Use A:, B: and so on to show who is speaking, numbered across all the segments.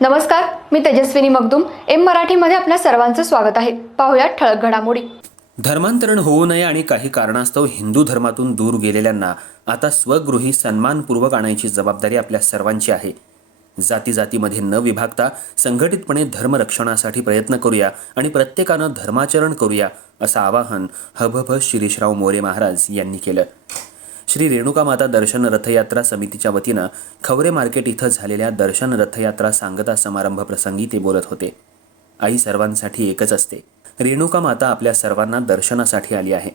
A: नमस्कार मी तेजस्विनी मगदुम. एम मराठीमध्ये आपल्या सर्वांचं स्वागत आहे. पाहुयात ठळक घडामोडी.
B: धर्मांतरण होऊ नये आणि काही कारणास्तव हिंदू धर्मातून दूर गेलेल्यांना आता स्वगृही सन्मानपूर्वक आणायची जबाबदारी आपल्या सर्वांची आहे. जाती जातीमध्ये न विभागता संघटितपणे धर्मरक्षणासाठी प्रयत्न करूया आणि प्रत्येकानं धर्माचरण करूया असं आवाहन हभभ शिरीषराव मोरे महाराज यांनी केलं. श्री रेणुका माता दर्शन रथयात्रा समितीच्या वतीनं खवरे मार्केट इथं झालेल्या दर्शन रथयात्रा सांगता समारंभ प्रसंगी ते बोलत होते. आई सर्वांसाठी एकच असते. रेणुका माता आपल्या सर्वांना दर्शनासाठी आली आहे.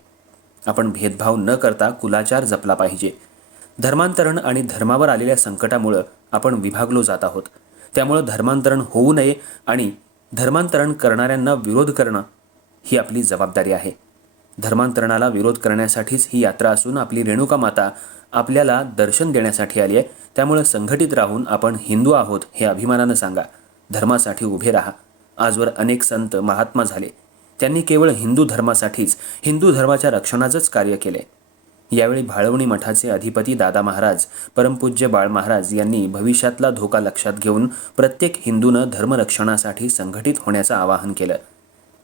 B: आपण भेदभाव न करता कुलाचार जपला पाहिजे. धर्मांतरण आणि धर्मावर आलेल्या संकटामुळं आपण विभागलो जात आहोत. त्यामुळं धर्मांतरण होऊ नये आणि धर्मांतरण करणाऱ्यांना विरोध करणं ही आपली जबाबदारी आहे. धर्मांतरणाला विरोध करण्यासाठीच ही यात्रा असून आपली रेणुका माता आपल्याला दर्शन देण्यासाठी आली आहे. त्यामुळं संघटित राहून आपण हिंदू आहोत हे अभिमानानं सांगा. धर्मासाठी उभे राहा. आजवर अनेक संत महात्मा झाले. त्यांनी केवळ हिंदू धर्मासाठीच हिंदू धर्माच्या रक्षणाचंच कार्य केले. यावेळी भाळवणी मठाचे अधिपती दादा महाराज परमपूज्य बाळ महाराज यांनी भविष्यातला धोका लक्षात घेऊन प्रत्येक हिंदूनं धर्मरक्षणासाठी संघटित होण्याचं आवाहन केलं.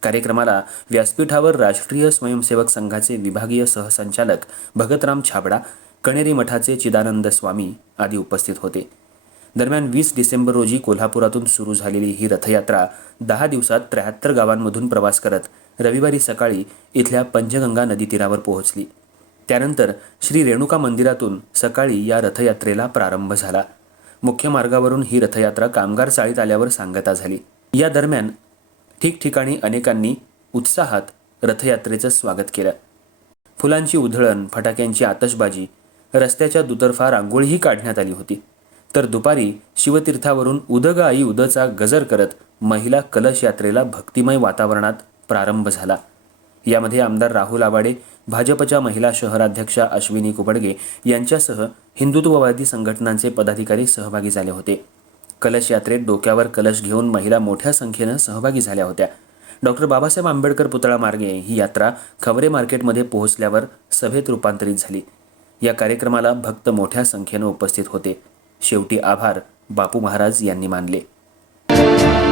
B: कार्यक्रमाला व्यासपीठावर राष्ट्रीय स्वयंसेवक संघाचे विभागीय सहसंचालक भगतराम छाबडा कणेरी मठाचे चिदानंद स्वामी आदी उपस्थित होते. दरम्यान वीस डिसेंबर रोजी कोल्हापुरातून सुरू झालेली ही रथयात्रा दहा दिवसात त्र्याहत्तर गावांमधून प्रवास करत रविवारी सकाळी इथल्या पंचगंगा नदी तीरावर पोहोचली. त्यानंतर श्री रेणुका मंदिरातून सकाळी या रथयात्रेला प्रारंभ झाला. मुख्य मार्गावरून ही रथयात्रा कामगार चाळीत आल्यावर सांगता झाली. या दरम्यान ठिकठिकाणी अनेकांनी उत्साहात रथयात्रेचं स्वागत केलं. फुलांची उधळण फटाक्यांची आतषबाजी रस्त्याच्या दुतर्फा रांगोळीही काढण्यात आली होती. तर दुपारी शिवतीर्थावरून उदग आई उदचा गजर करत महिला कलश यात्रेला भक्तिमय वातावरणात प्रारंभ झाला. यामध्ये आमदार राहुल आवाडे भाजपच्या महिला शहराध्यक्षा अश्विनी कुबडगे यांच्यासह हिंदुत्ववादी संघटनांचे पदाधिकारी सहभागी झाले होते. कलश यात्रेत डोक्यावर कलश घेऊन महिला मोठ्या संख्येनं सहभागी झाल्या होत्या. डॉक्टर बाबासाहेब आंबेडकर पुतळा मार्गे ही यात्रा खवरे मार्केटमध्ये पोहोचल्यावर सभेत रूपांतरित झाली. या कार्यक्रमाला भक्त मोठ्या संख्येनं उपस्थित होते. शेवटी आभार बापू महाराज यांनी मानले.